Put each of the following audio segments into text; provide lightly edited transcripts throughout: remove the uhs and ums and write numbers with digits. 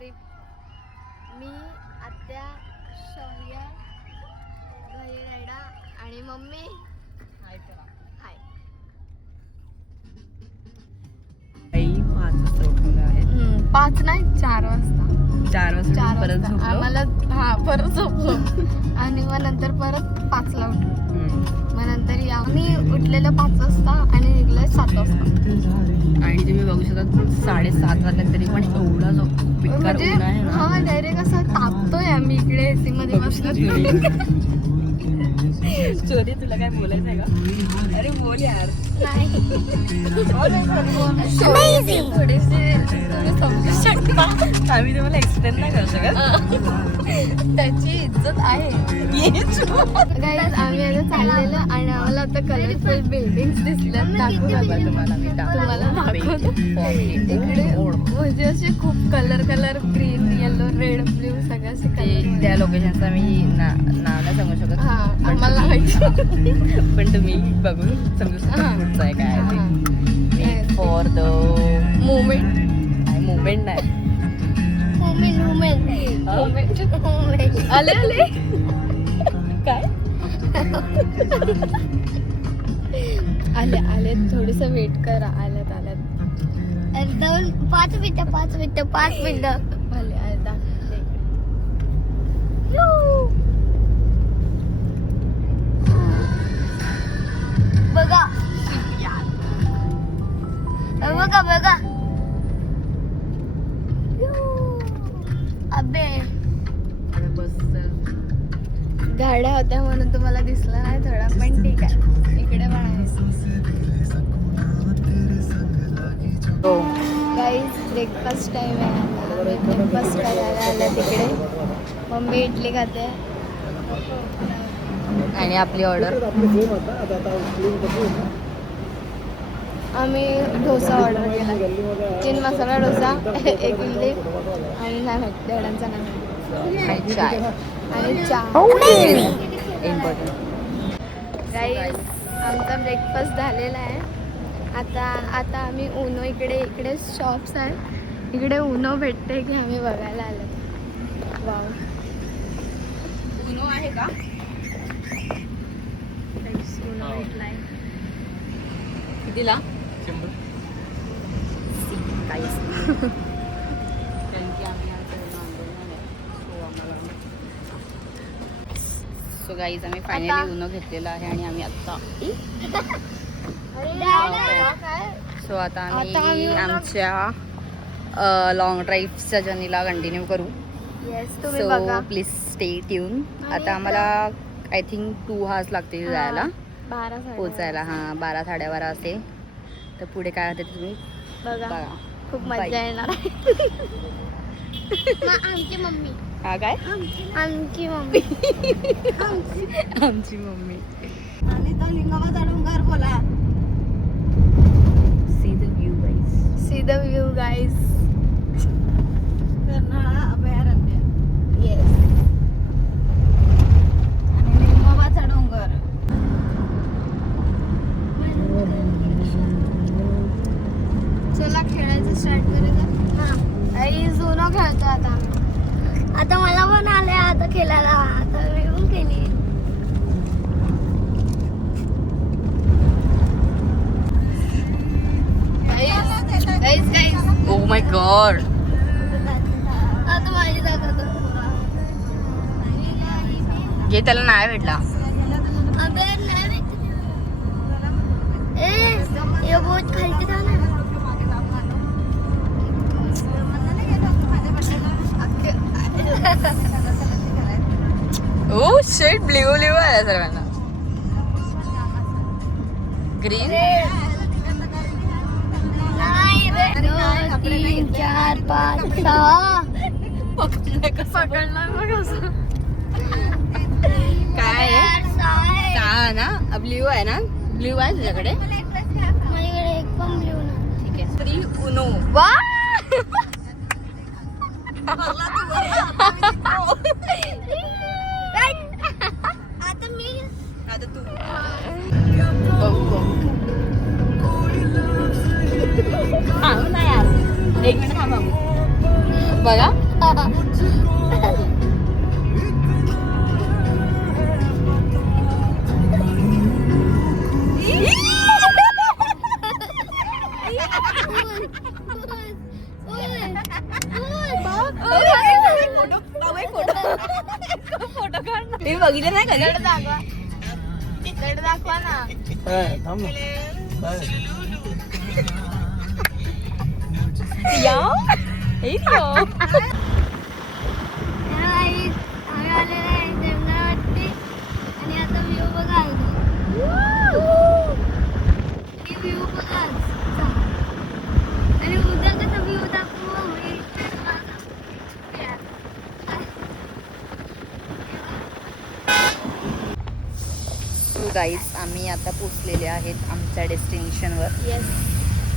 Trip. मी, आत्या, शौर्य, रायडा आणि मम्मी. हाय. 5 नाही 4 वाजता. परत झोपलो. आम्हाला परत झोपलो आणि मग नंतर परत 5ला उठलो. मग नंतर आम्ही उठलेलं 5 वाजता आणि निघलोय 7 वाजता. आणि तुम्ही बघू शकता 7:30 वाजले तरी पण एवढा जो बेकार म्हणजे ऊन आहे ना. डायरेक्ट असं तापतोय आम्ही इकडे एसी मध्ये बसलो. चोरी तुला काय बोलायचं आहे का? अरे बोल यार. थोडेसे तुम्ही समजू शकता. आम्ही तुम्हाला एक्सप्लेन नाही करू शकत. त्याची इज्जत आहे. गाईज आम्ही आता चाललेलो आणि आम्हाला आता कलरफुल बिल्डिंग दिसल्या. तुम्हाला दाखवतो. इकडे म्हणजे असे खूप colour green yellow red blue सगळे असे कलर. त्या लोकेशनचा मी नाव नाही सांगू शकत. आम्हाला पण तुम्ही बघून समजू शकता पुढचं आहे काय ते. फॉर द मोमेंट नाही आले काय आले थोडस वेट करा. आल्यात एकदम 5 मिनिटं आले दाखवले. बघा अबे गाड्या होत्या म्हणून तुम्हाला दिसलं नाही थोडा, पण ठीक आहे. इकडे पण आहे. गाईज ब्रेकफास्ट टाइम आहे. ब्रेकफास्ट करायला आलं तिकडे. मम्मी इडली खाते आणि आपली ऑर्डर. आम्ही डोसा ऑर्डर केला. 3 मसाला डोसा, 1 इडली आणि नाही माहिती देडांचा नाही आणि चाय. आणि चहा. इम्पॉर्टंट. गाईज आमचा ब्रेकफास्ट झालेला आहे. आता आम्ही उनो इकडे शॉप्स आहेत. इकडे उनो भेटते की आम्ही बघायला आलो. वाव उनो आहे का? उनो भेटलाय. कितीला? सो गाईज आम्ही फायनली उनो घेतलेला आहे आणि आम्ही आता सो आता आम्ही आमच्या लॉंग ड्राईव्हच्या जर्नीला कंटिन्यू करू. येस तुम्ही बघा. So please stay tune. आता आम्हाला आय थिंक 2 hours लागतील जायला 12 पोचायला. 12-12:30 असेल. तर पुढे काय होते तुम्ही बघा. खूप मजा येणार आहे. आमची मम्मी हा काय आमची मम्मी आमची मम्मी. आणि तो लिंगाबाचा डोंगर बोला. See the view guys. See the view guys. Karnala अभयारण्य येस. आणि लिंगाबाचा डोंगर. चला खेळायचं स्टार्ट करूया. जुनो खेळतो आता मला पण आले आता खेळायला. आता मी पण केली. Oh my God. आता माझी जागा जे त्याला नाही भेटला. अबे नाही ये बहुत खालती था ना. ओ शेट ब्ल्यू आहे सर्वांना. ग्रीन. 2 3 4 5 6 पकडला मग असं. काय आहे? 6 ना. ब्ल्यू आहे ना. ब्ल्यू आहे तुझ्याकडे. माझ्याकडे एक पण ब्ल्यू नाही. ठीक आहे. 3 उनो. वा आता मी आता तू. थांब ना यार. 1 मिनिट थांबा. बघा फोटो काढ. तुम्ही बघितलं नाही कधी? दाखवा ना. या हे या. आम्ही आलेलो आहे जंगलावरती आणि आता व्ह्यू बघा. ही व्ह्यू बघा आणि उद्या कसा व्ह्यू दाखवू. सो गाईज आम्ही आता पोचलेले आहेत आमच्या डेस्टिनेशनवर येस.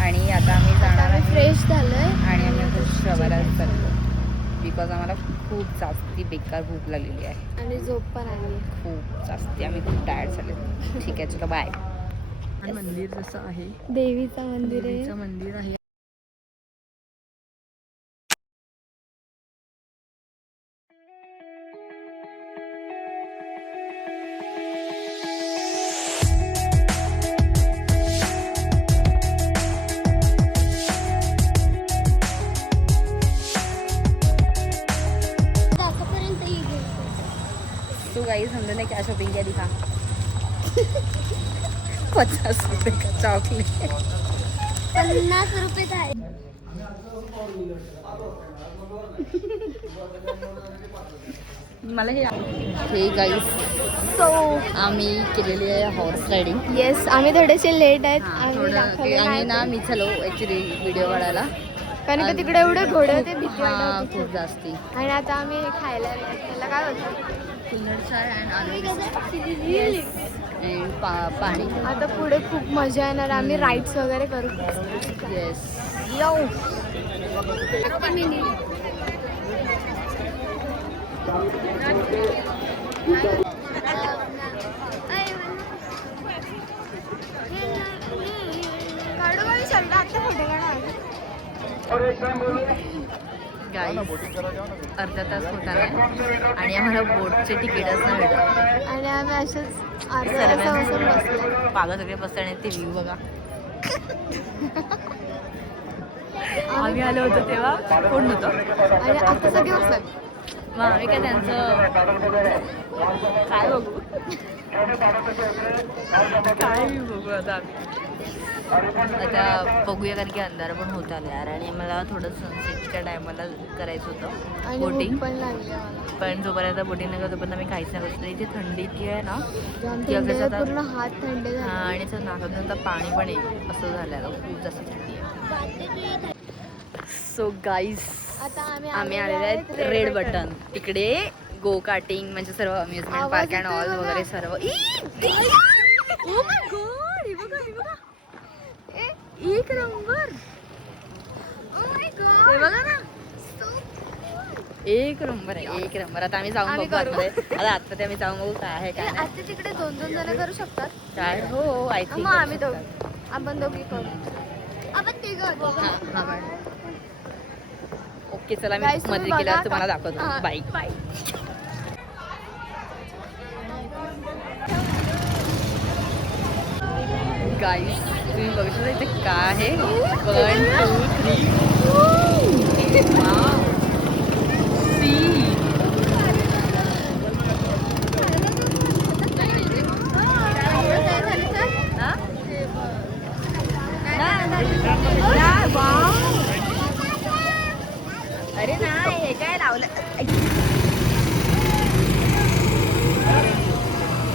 आणि आता आम्ही जाणार आहे फ्रेश झालोय आणि आम्ही आता शहरात चाललो बिकॉज आम्हाला खूप जास्ती बेकार भूक लागलेली आहे. आणि झोप पण आली. खूप जास्ती आम्ही खूप टायर्ड झाले. ठीक आहे चला बाय. मंदिर जसं आहे देवीचं मंदिर आहे. देवीचं मंदिर आहे. दाखवपर्यंत ही गेली. तो गाइस हमने ने क्या शॉपिंग किया दिखा. 50 रुपये का चॉकलेट. 50 रुपये आहे. मला हे गाईस सो आम्ही केलेली आहे हॉर्स रायडिंग. येस आम्ही थोडेसे लेट आहेत. आम्ही थोडं दाखवलं आणि नाही. ना मी चलो ॲक्च्युली व्हिडिओ काढायला कारण का तिकडे एवढे घोडे होते भीती हा वाटत होती. खूप जास्ती. आणि आता आम्ही हे खायला आलोय. त्याला काय होतं कुल्हड चाय अँड आलू पाणी. आता पुढे खूप मजा येणार. आम्ही राईड्स वगैरे करू. येस गाईस अर्धा तास होता नाही आणि आम्हाला बोटचे तिकीटच नाही भेटत. आणि आम्ही असेच अर्ध्या तासापासून बसले. पागल सगळे बसते आणि ते व्ह्यू बघा. आम्ही आलो होतो तेव्हा कोण होतं आणि आता सगळे बसतात. मग आम्ही काय त्यांचं काय बघू काय बघू आता आता बघूया कारण की अंधार पण होत आला यार आणि मला थोडं सनसेटच्या टायमाला करायचं होतं आणि बोटिंग. भूक पण लागली मला. पण जोपर्यंत बोटिंग नाही करतो पण आम्ही काहीच नाही करतो. इथे थंडी इतकी आहे ना जाम की थंडी आहे. अक्षरशः पूर्ण हात थंडे हा झाले. आणि असं नाकातून पाणी पण येईल असं झालं खूप जास्त थंडी आहे. सो गाईज आता आम्ही आलेले आहेत रेड बटन. तिकडे गो कार्टिंग म्हणजे सर्व अम्युजमेंट आवाज पार्क अँड येतोय ऑल बघा. वगैरे सर्व. Oh my God, हे बघा हे बघा एक नंबर. हे बघा ना एक नंबर आहे एक नंबर. आता आम्ही जाऊन आम्ही बघू करू. आतमध्ये. आता आतमध्ये आम्ही जाऊन बघू काय आहे काय नाही. आता तिकडे 2-2 जण करू शकतात. काय हो आय थिंक मग आम्ही आपण दोघी करू. आपण तिघं ओके चला मी Guys, तुम्ही मध्ये बघा गेल्यावर तुम्हाला आता. दाखवतो. हा, बाय. गाईस तुम्ही बघू शकता इथे काय आहे. 1 2 3 सी. अरे नाही हे काय लावलं.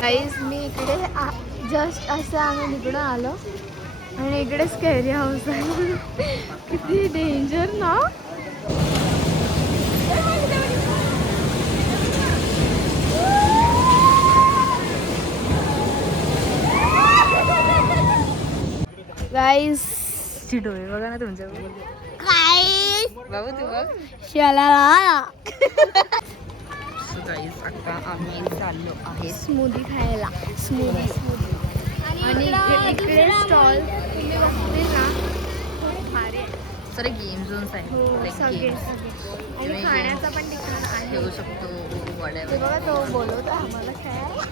गाईज मी इकडे जस्ट असं आम्ही तिकडं आलो आणि इकडे स्कॅरी हाऊस आहे. किती डेंजर ना. गाईज डोळे बघा ना तुमच्या काय बाबू तू बघ. शाला गाईस आता आम्ही चाललो आहे स्मूदी खायला. स्मूदी आणि इकडे स्टॉल तुम्ही बघते ना खूप भारी आहे. खूप सारे गेम झोन्स आहेत. हो Like सगळे games. सगळे आणि तुम्ही खाण्याचं पण ठिकाण आहे. खेळू शकतो ते whatever. बघा तो बोलवतो आम्हाला खेळायला.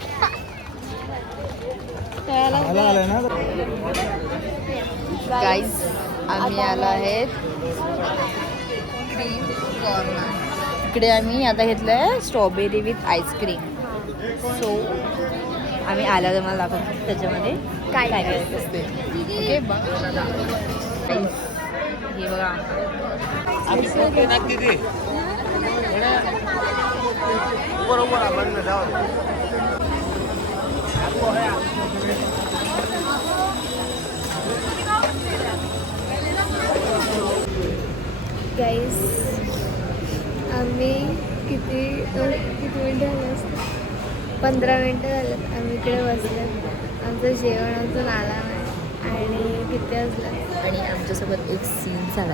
गाईज आम्ही आलो आहेत क्रीम कॉर्नर. इकडे आम्ही आता घेतलंय स्ट्रॉबेरी विथ आईस्क्रीम. सो आम्ही आल्यावर मला दाखवतो त्याच्यामध्ये काय काय काय असते. ओके हे बघा गाईस आम्ही किती मिनटं झालं असतं 15 मिनटं झालं आम्ही इकडे बसलो. आमचं जेवण अजून आला नाही आणि किती वाजलं. आणि आमच्यासोबत एक सीन झाला.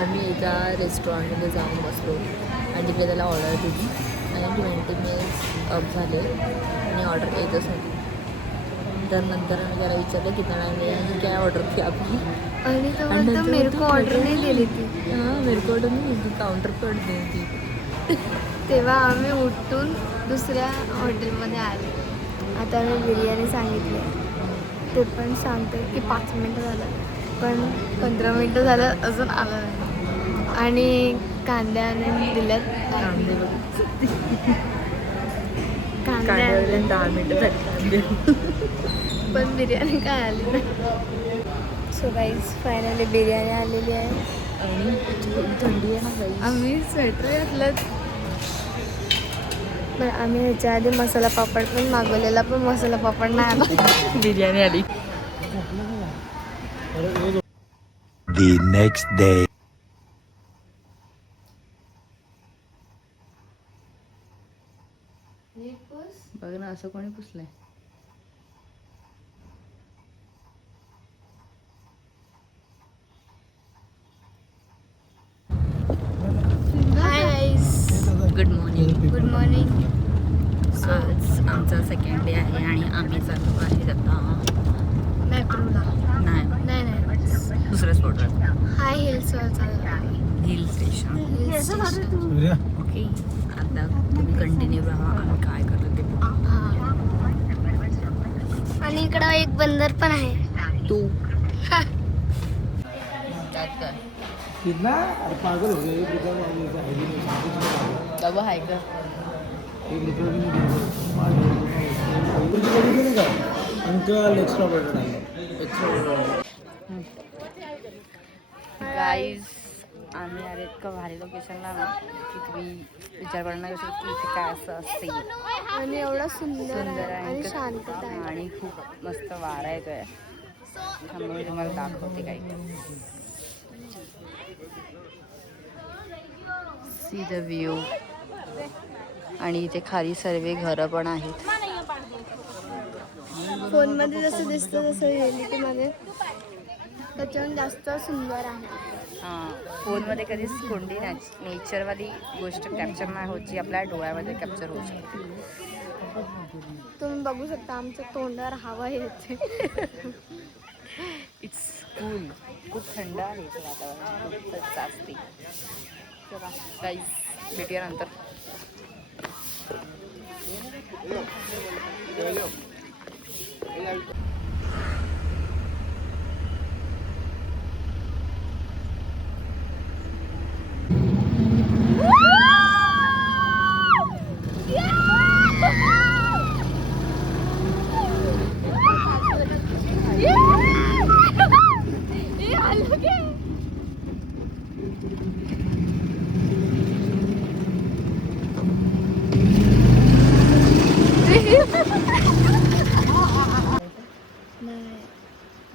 आम्ही एका रेस्टॉरंटमध्ये जाऊन बसलो आणि तिकडे त्याला ऑर्डर दिली आणि 20 मिनिट्स अप झाले आणि ऑर्डर येतच नव्हती. तर नंतर आम्ही त्याला विचारलं किती टाइम आहे आणि काय ऑर्डर की आपली. आणि तो बोलतो मेरे को ऑर्डर नाही दिली ती. हां मेरे को ऑर्डर नाही दिली, काउंटर पर दिली ती. तेव्हा आम्ही उठून दुसऱ्या हॉटेलमध्ये आलो. आता आम्ही बिर्याणी सांगितली ते पण सांगतो की 5 मिनटं झालं पण 15 मिनटं झालं अजून आलं नाही. आणि कांद्याने दिल्यात कांदे कांद्या 10 मिनटं झाली. पण बिर्याणी काय आली नाही. सो गाईज फायनली बिर्याणी आलेली आहे आणि थंडी आहे ना गाई. आम्ही स्वेटर घातलं. पण आम्ही ह्याच्या आधी मसाला पापड पण मागवलेला पण मसाला पापड नाही आला. बिर्याणी आली. The next day. बघ ना असं कोणी पुसलंय. Hi guys good morning. Good morning. आज आमचा सेकंड डे आहे आणि आम्ही चाललो आहे आता मॅप्रोला नाही नाही दुसऱ्या स्पॉटवर हाय हिल्सवर चाललो. Hill station. ओके आता तुम्ही कंटिन्यू राहा आम्ही काय करतो ते बघू. आणि इकडं एक बंदर पण आहे. तू त्यात काय बाबा आहे का गाईज आम्ही अरे इतकं भारी लोकेशनला ना की तुम्ही विचार करणार की इथे काय असं असते. आणि एवढं सुंदर सुंदर आहे आणि आहे शांतता आहे. आणि खूप मस्त वारा येतोय. त्यामुळे तुम्हाला दाखवते काही. See the view. आणि इथे खाली सर्व घरं पण आहेत. फोनमध्ये जसं दिसतं तसं रिअलिटीमध्ये त्याच्याहून जास्त सुंदर आहे. हां फोनमध्ये कधीच कोणती नेचरवाली गोष्ट कॅप्चर नाही होत जी आपल्या डोळ्यामध्ये कॅप्चर होऊ शकते. तुम्ही बघू शकता आमच्या तोंडावर हवा येते. It's cool. खूप थंड आहे इथं वातावरण खूपच जास्ती. चला गाईज भेटूया नंतर.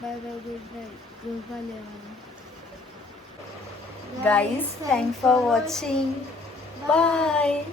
Bye bye good night. Guys, thanks for watching. Bye.